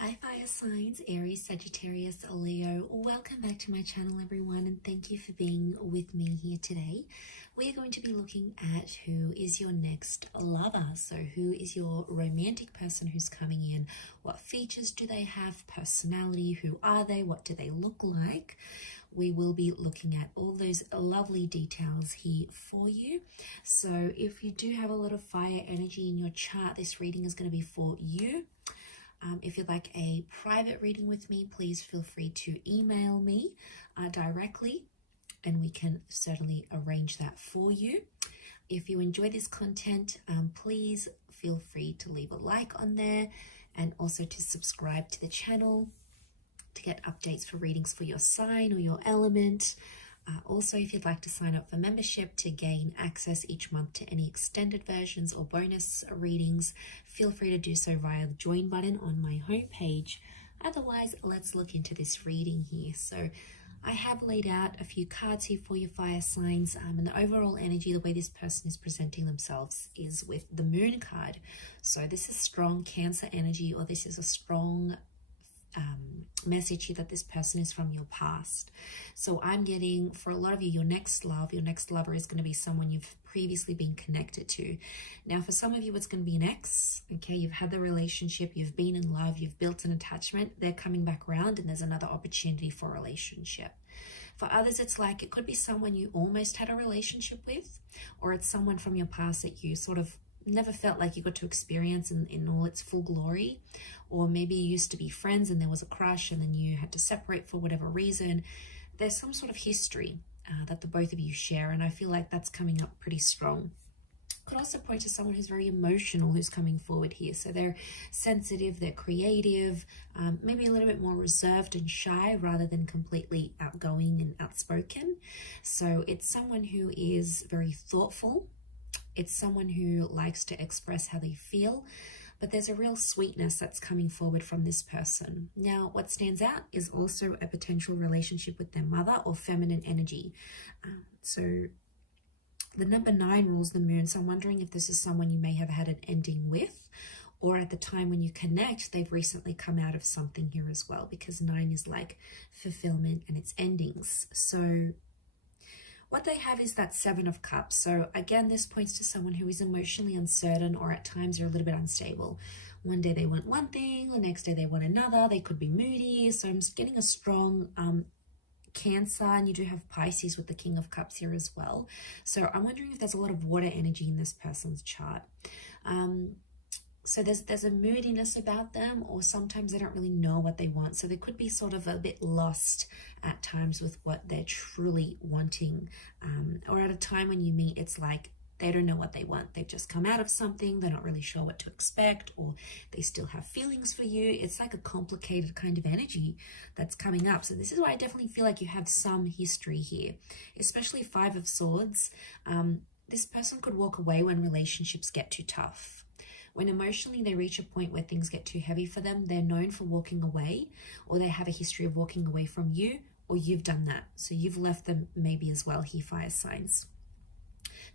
Hi fire signs, Aries, Sagittarius, Leo. Welcome back to my channel everyone, and thank you for being with me here today. We are going to be looking at who is your next lover. So who is your romantic person who's coming in? What features do they have? Personality, who are they? What do they look like? We will be looking at all those lovely details here for you. So if you do have a lot of fire energy in your chart, this reading is going to be for you. If you'd like a private reading with me, please feel free to email me directly, and we can certainly arrange that for you. If you enjoy this content, please feel free to leave a like on there and also to subscribe to the channel to get updates for readings for your sign or your element. Also, if you'd like to sign up for membership to gain access each month to any extended versions or bonus readings, feel free to do so via the join button on my homepage. Otherwise, let's look into this reading here. So I have laid out a few cards here for your fire signs, and the overall energy, the way this person is presenting themselves is with the moon card. So this is strong Cancer energy, or this is a strong message here that this person is from your past. So I'm getting, for a lot of you, your next lover is going to be someone you've previously been connected to. Now for some of you it's going to be an ex. Okay, you've had the relationship, you've been in love, you've built an attachment, they're coming back around and there's another opportunity for a relationship. For others, it's like it could be someone you almost had a relationship with, or it's someone from your past that you sort of never felt like you got to experience in all its full glory. Or maybe you used to be friends and there was a crush and then you had to separate for whatever reason. There's some sort of history that the both of you share, and I feel like that's coming up pretty strong. Could also point to someone who's very emotional who's coming forward here. So they're sensitive, they're creative, maybe a little bit more reserved and shy rather than completely outgoing and outspoken. So it's someone who is very thoughtful. It's someone who likes to express how they feel, but there's a real sweetness that's coming forward from this person. Now, what stands out is also a potential relationship with their mother or feminine energy. So the number 9 rules the moon, so I'm wondering if this is someone you may have had an ending with, or at the time when you connect, they've recently come out of something here as well, because 9 is like fulfillment and its endings. So what they have is that 7 of Cups. So again, this points to someone who is emotionally uncertain, or at times are a little bit unstable. One day they want one thing, the next day they want another. They could be moody. So I'm getting a strong Cancer, and you do have Pisces with the King of Cups here as well. So I'm wondering if there's a lot of water energy in this person's chart. So there's a moodiness about them, or sometimes they don't really know what they want. So they could be sort of a bit lost at times with what they're truly wanting. Or at a time when you meet, it's like they don't know what they want. They've just come out of something. They're not really sure what to expect, or they still have feelings for you. It's like a complicated kind of energy that's coming up. So this is why I definitely feel like you have some history here, especially 5 of Swords. This person could walk away when relationships get too tough. When emotionally they reach a point where things get too heavy for them, they're known for walking away, or they have a history of walking away from you, or you've done that. So you've left them maybe as well here, fire signs.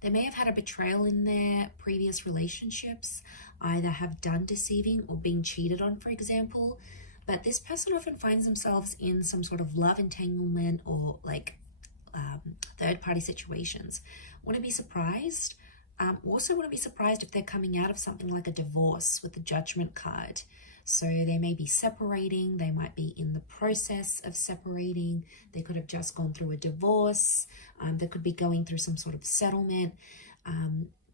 They may have had a betrayal in their previous relationships, either have done deceiving or been cheated on, for example. But this person often finds themselves in some sort of love entanglement or like third-party situations. Wouldn't be surprised. Also wouldn't be surprised if they're coming out of something like a divorce with the Judgment card. So they may be separating, they might be in the process of separating, they could have just gone through a divorce, they could be going through some sort of settlement,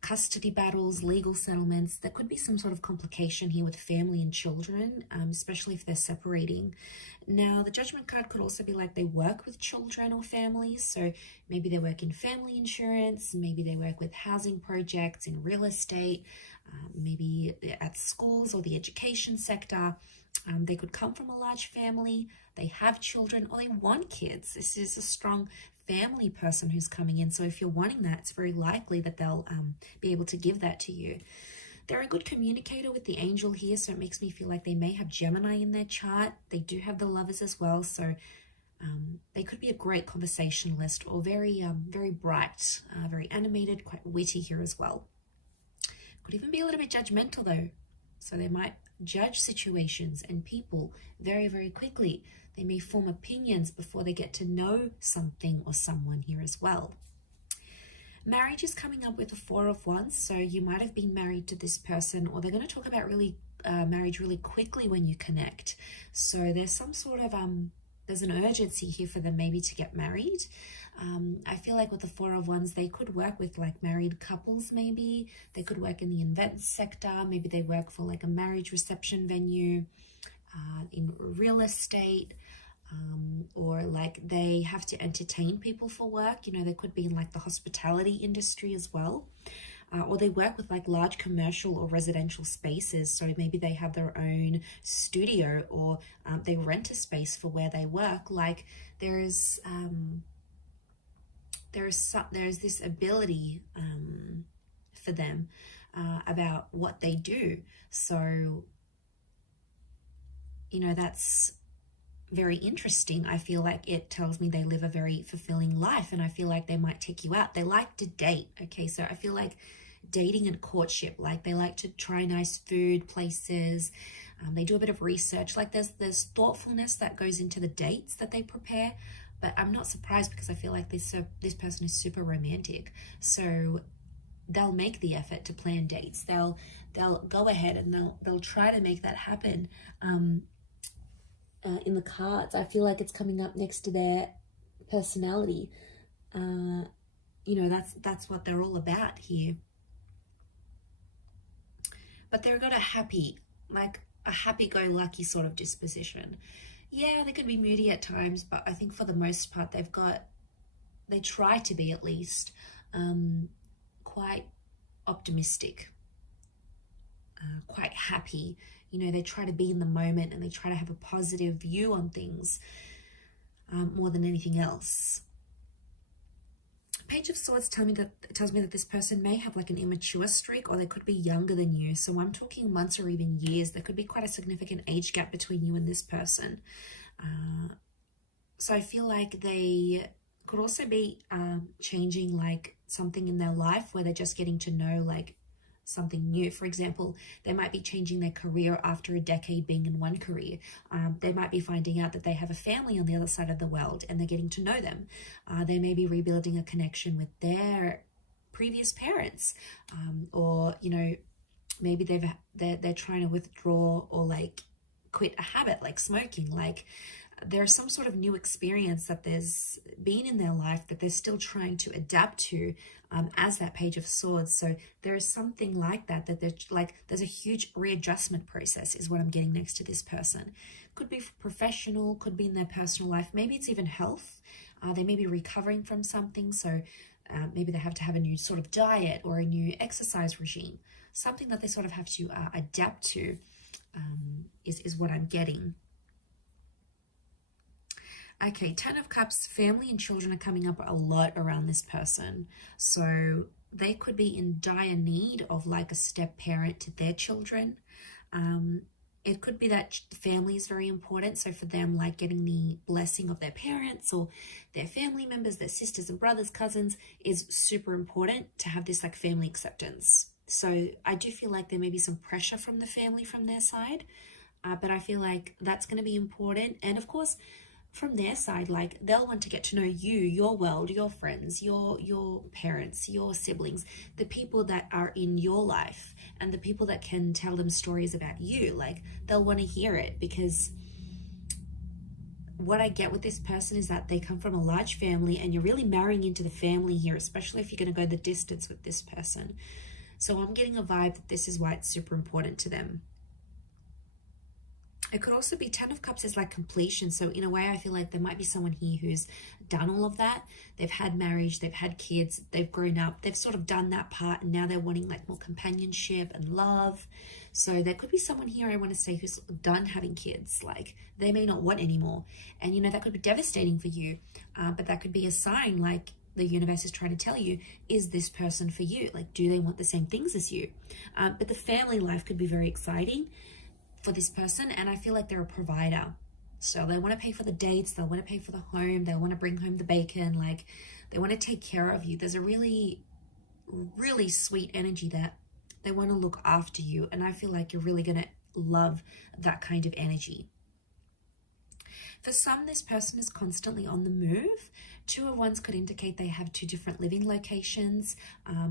custody battles, legal settlements. There could be some sort of complication here with family and children, especially if they're separating. Now, the Judgment card could also be like they work with children or families. So maybe they work in family insurance, maybe they work with housing projects, in real estate, maybe at schools or the education sector. They could come from a large family, they have children, or they want kids. This is a strong family person who's coming in. So if you're wanting that, it's very likely that they'll be able to give that to you. They're a good communicator with the angel here, so it makes me feel like they may have Gemini in their chart. They do have the Lovers as well, so they could be a great conversationalist, or very bright, very animated, quite witty here as well. Could even be a little bit judgmental though. So they might judge situations and people very, very quickly. They may form opinions before they get to know something or someone here as well. Marriage is coming up with the Four of Wands, so you might have been married to this person, or they're going to talk about marriage really quickly when you connect. So there's some sort of there's an urgency here for them maybe to get married. I feel like with the Four of Wands, they could work with like married couples maybe. They could work in the events sector. Maybe they work for like a marriage reception venue, in real estate, or like they have to entertain people for work. You know, they could be in like the hospitality industry as well. Or they work with like large commercial or residential spaces. So maybe they have their own studio, or they rent a space for where they work. Like there's this ability for them about what they do. So, you know, that's very interesting. I feel like it tells me they live a very fulfilling life, and I feel like they might take you out. They like to date. Okay, so I feel like dating and courtship, like they like to try nice food places. They do a bit of research. Like there's thoughtfulness that goes into the dates that they prepare. But I'm not surprised, because I feel like this person is super romantic. So they'll make the effort to plan dates. They'll go ahead and they'll try to make that happen. In the cards, I feel like it's coming up next to their personality. You know, that's what they're all about here. But they've got a happy-go-lucky sort of disposition. Yeah, they could be moody at times, but I think for the most part, they try to be at least quite optimistic, quite happy. You know, they try to be in the moment, and they try to have a positive view on things more than anything else. Page of Swords tells me that this person may have like an immature streak, or they could be younger than you. So I'm talking months or even years. There could be quite a significant age gap between you and this person. So I feel like they could also be changing like something in their life, where they're just getting to know like something new. For example, they might be changing their career after a decade being in one career. They might be finding out that they have a family on the other side of the world, and they're getting to know them. They may be rebuilding a connection with their previous parents, or you know, maybe they're trying to withdraw or like quit a habit like smoking. Like there's some sort of new experience that there's been in their life that they're still trying to adapt to, as that Page of Swords. So there is something like that there's a huge readjustment process is what I'm getting next to this person. Could be professional, could be in their personal life. Maybe it's even health. They may be recovering from something. So maybe they have to have a new sort of diet or a new exercise regime. Something that they sort of have to adapt to is what I'm getting. Okay, Ten of Cups, family and children are coming up a lot around this person. So they could be in dire need of like a step parent to their children. It could be that family is very important. So for them, like getting the blessing of their parents or their family members, their sisters and brothers, cousins, is super important to have this like family acceptance. So I do feel like there may be some pressure from the family from their side, but I feel like that's going to be important. And of course, from their side, like they'll want to get to know you, your world, your friends, your parents, your siblings, the people that are in your life, and the people that can tell them stories about you. Like they'll want to hear it, because what I get with this person is that they come from a large family, and you're really marrying into the family here, especially if you're going to go the distance with this person. So I'm getting a vibe that this is why it's super important to them. It could also be Ten of Cups is like completion. So in a way, I feel like there might be someone here who's done all of that. They've had marriage, they've had kids, they've grown up, they've sort of done that part, and now they're wanting like more companionship and love. So there could be someone here, I want to say, who's done having kids. Like they may not want anymore. And you know, that could be devastating for you, but that could be a sign like the universe is trying to tell you, is this person for you? Like, do they want the same things as you? But the family life could be very exciting for this person, and I feel like they're a provider. So they want to pay for the dates, they want to pay for the home, they want to bring home the bacon, like they want to take care of you. There's a really, really sweet energy that They want to look after you. And I feel like you're really going to love that kind of energy. For some, this person is constantly on the move. 2 of Wands could indicate they have 2 different living locations.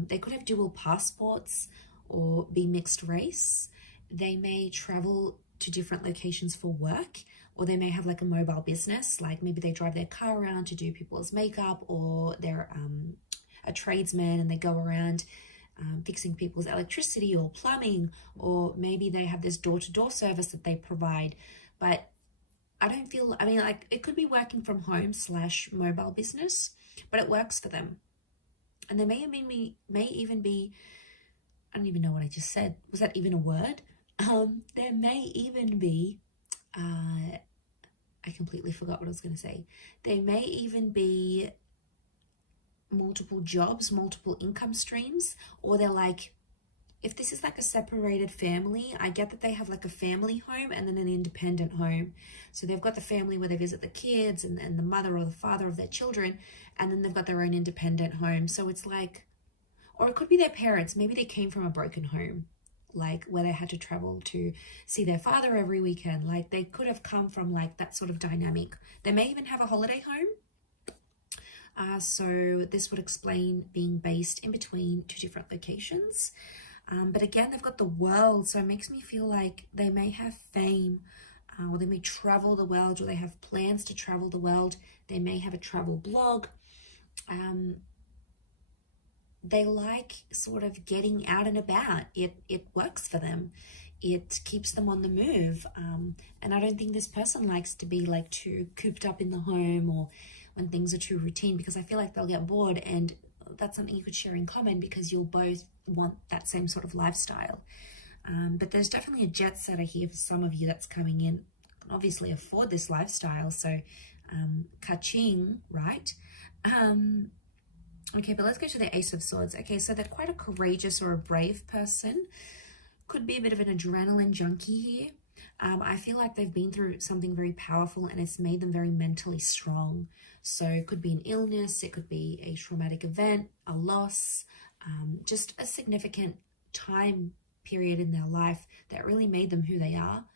They could have dual passports or be mixed race. They may travel to different locations for work, or they may have like a mobile business, like maybe they drive their car around to do people's makeup, or they're a tradesman and they go around fixing people's electricity or plumbing, or maybe they have this door-to-door service that they provide. But I mean, like it could be working from home / mobile business, but it works for them. And there may even be, I don't even know what I just said. Was that even a word? There may even be, I completely forgot what I was going to say. There may even be multiple jobs, multiple income streams, or they're like, if this is like a separated family, I get that they have like a family home and then an independent home. So they've got the family where they visit the kids and the mother or the father of their children, and then they've got their own independent home. So it's like, or it could be their parents. Maybe they came from a broken home, like where they had to travel to see their father every weekend. Like they could have come from like that sort of dynamic. They may even have a holiday home. So this would explain being based in between 2 different locations. But again, they've got the world, so it makes me feel like they may have fame, or they may travel the world, or they have plans to travel the world. They may have a travel blog. They like sort of getting out and about. It works for them. It keeps them on the move. And I don't think this person likes to be like too cooped up in the home, or when things are too routine, because I feel like they'll get bored, and that's something you could share in common because you'll both want that same sort of lifestyle. But there's definitely a jet setter here for some of you that's coming in, can obviously afford this lifestyle. So ka-ching, right? Okay, but let's go to the Ace of Swords. Okay, so they're quite a courageous or a brave person. Could be a bit of an adrenaline junkie here. I feel like they've been through something very powerful and it's made them very mentally strong. So it could be an illness, it could be a traumatic event, a loss, just a significant time period in their life that really made them who they are.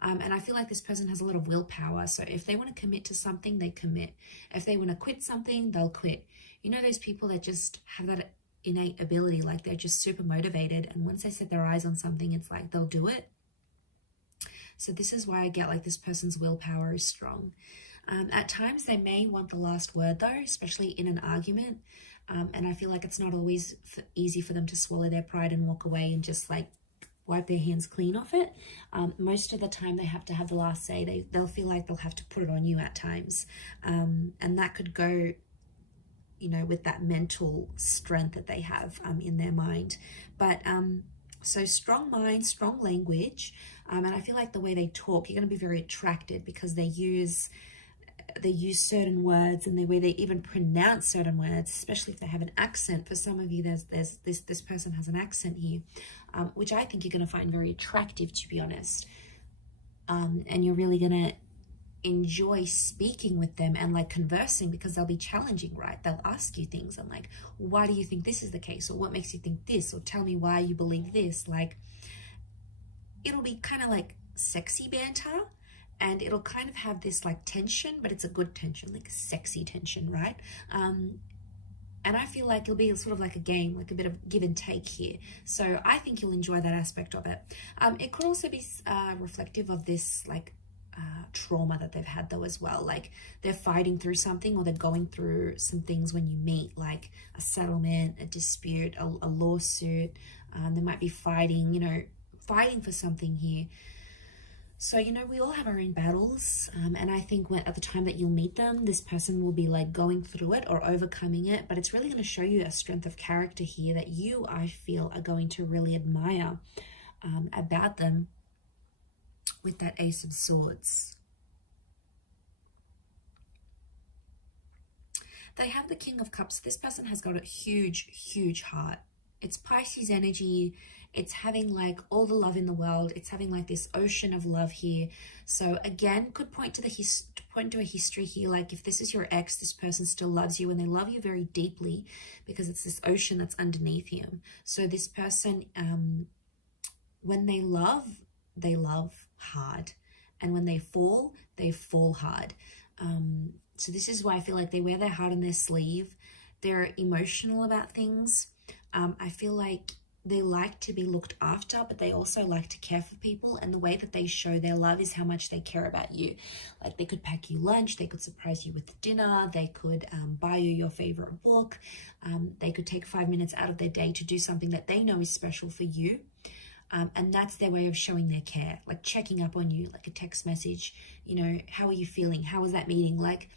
And I feel like this person has a lot of willpower. So if they want to commit to something, they commit. If they want to quit something, they'll quit. You know, those people that just have that innate ability, like they're just super motivated. And once they set their eyes on something, it's like they'll do it. So this is why I get like this person's willpower is strong. At times they may want the last word though, especially in an argument. And I feel like it's not always easy for them to swallow their pride and walk away and just like wipe their hands clean off it. Most of the time they have to have the last say. They'll feel like they'll have to put it on you at times. And that could go, you know, with that mental strength that they have in their mind. But so strong mind, strong language. And I feel like the way they talk, you're going to be very attracted because they use certain words, and the way they even pronounce certain words, especially if they have an accent. For some of you, this person has an accent here, which I think you're going to find very attractive, to be honest. And you're really going to enjoy speaking with them and like conversing, because they'll be challenging, right? They'll ask you things and like, why do you think this is the case? Or what makes you think this? Or tell me why you believe this. Like, it'll be kind of like sexy banter. And it'll kind of have this like tension, but it's a good tension, like a sexy tension, right? And I feel like it'll be sort of like a game, like a bit of give and take here. So I think you'll enjoy that aspect of it. It could also be reflective of this like trauma that they've had though as well. Like they're fighting through something, or they're going through some things when you meet, like a settlement, a dispute, a lawsuit. They might be fighting, you know, fighting for something here. So, you know, we all have our own battles. And I think at the time that you'll meet them, this person will be like going through it or overcoming it. But it's really going to show you a strength of character here that you, I feel, are going to really admire about them with that Ace of Swords. They have the King of Cups. This person has got a huge, huge heart. It's Pisces energy. It's having like all the love in the world. It's having like this ocean of love here. So again, could point to point to a history here. Like if this is your ex, this person still loves you and they love you very deeply because it's this ocean that's underneath him. So this person, when they love hard. And when they fall hard. So this is why I feel like they wear their heart on their sleeve. They're emotional about things. I feel like they like to be looked after, but they also like to care for people. And the way that they show their love is how much they care about you. Like they could pack you lunch, they could surprise you with dinner, they could buy you your favorite book. They could take 5 minutes out of their day to do something that they know is special for you. And that's their way of showing their care, like checking up on you, like a text message, you know, how are you feeling? How was that meeting? Like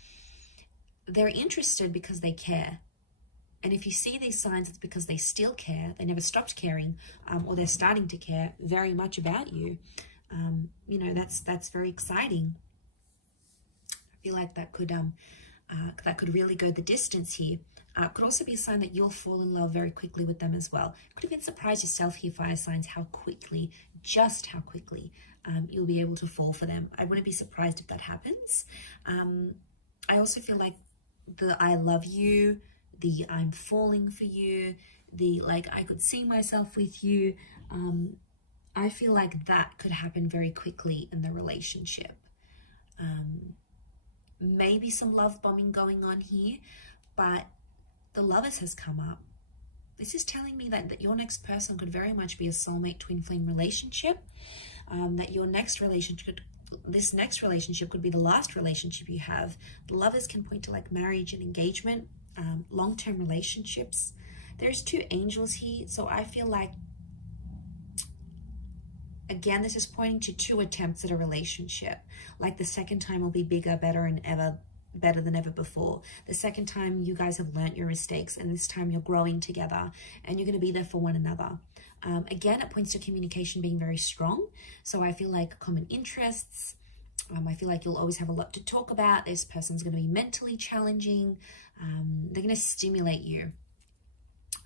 they're interested because they care. And if you see these signs, it's because they still care. They never stopped caring, or they're starting to care very much about you. You know, that's very exciting. I feel like that could really go the distance here. Could also be a sign that you'll fall in love very quickly with them as well. Could even surprise yourself here, fire signs, just how quickly you'll be able to fall for them. I wouldn't be surprised if that happens. I also feel like the I love you, the I'm falling for you, the like I could see myself with you. I feel like that could happen very quickly in the relationship. Maybe some love bombing going on here, but the Lovers has come up. This is telling me that your next person could very much be a soulmate twin flame relationship. That your next relationship, this next relationship could be the last relationship you have. The Lovers can point to like marriage and engagement, long-term relationships. There's 2 angels here, so I feel like, again, this is pointing to 2 attempts at a relationship. Like the second time will be bigger, better than ever before. The second time you guys have learnt your mistakes, and this time you're growing together and you're going to be there for one another. Again, it points to communication being very strong. So I feel like common interests. I feel like you'll always have a lot to talk about. This person's going to be mentally challenging. They're going to stimulate you.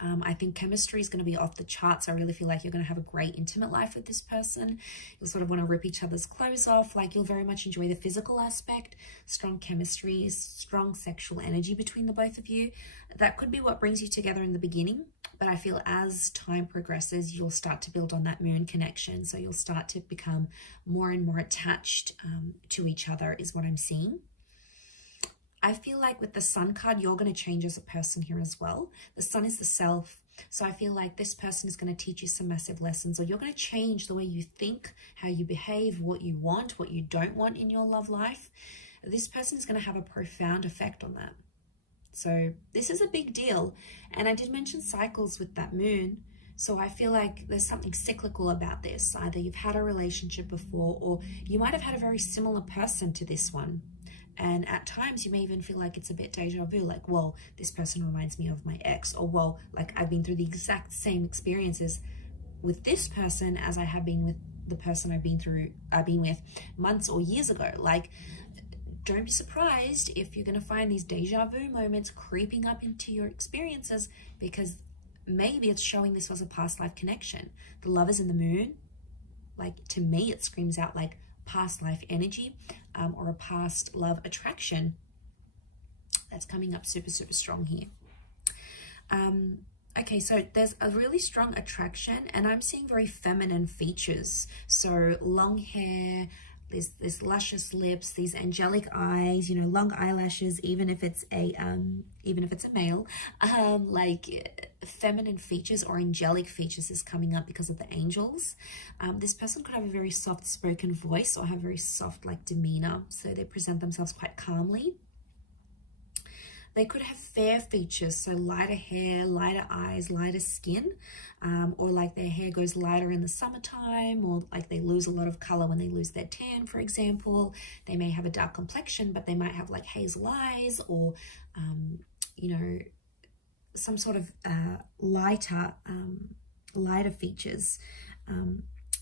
I think chemistry is going to be off the charts. I really feel like you're going to have a great intimate life with this person. You'll sort of want to rip each other's clothes off. Like you'll very much enjoy the physical aspect, strong chemistry, strong sexual energy between the both of you. That could be what brings you together in the beginning. But I feel as time progresses, you'll start to build on that moon connection. So you'll start to become more and more attached to each other is what I'm seeing. I feel like with the Sun card, you're going to change as a person here as well. The Sun is the self. So I feel like this person is going to teach you some massive lessons, or you're going to change the way you think, how you behave, what you want, what you don't want in your love life. This person is going to have a profound effect on that. So this is a big deal. And I did mention cycles with that moon. So I feel like there's something cyclical about this. Either you've had a relationship before, or you might have had a very similar person to this one. And at times you may even feel like it's a bit deja vu, like, well, this person reminds me of my ex, or well, like I've been through the exact same experiences with this person as I have been with the person I've been with months or years ago. Like, don't be surprised if you're going to find these deja vu moments creeping up into your experiences, because maybe it's showing this was a past life connection. The Lovers in the moon, like to me, it screams out like past life energy, or a past love attraction that's coming up super, super strong here. Okay, so there's a really strong attraction, and I'm seeing very feminine features. So long hair, this luscious lips, these angelic eyes, you know, long eyelashes, even if it's a male, like feminine features or angelic features is coming up because of the angels. This person could have a very soft spoken voice or have very soft like demeanor, so they present themselves quite calmly. They could have fair features, so lighter hair, lighter eyes, lighter skin, or like their hair goes lighter in the summertime, or like they lose a lot of color when they lose their tan, for example. They may have a dark complexion, but they might have like hazel eyes, or, you know, some sort of lighter features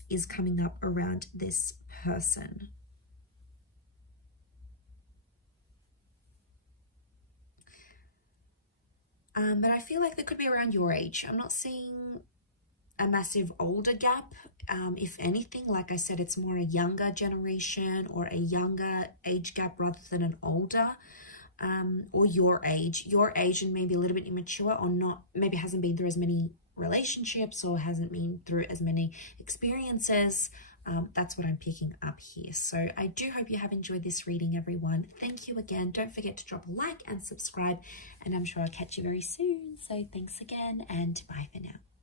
is coming up around this person. But I feel like they could be around your age. I'm not seeing a massive older gap. If anything, like I said, it's more a younger generation or a younger age gap rather than an older, or your age and maybe a little bit immature, or not, maybe hasn't been through as many relationships or hasn't been through as many experiences. That's what I'm picking up here. So I do hope you have enjoyed this reading, everyone. Thank you again. Don't forget to drop a like and subscribe, and I'm sure I'll catch you very soon. So thanks again, and bye for now.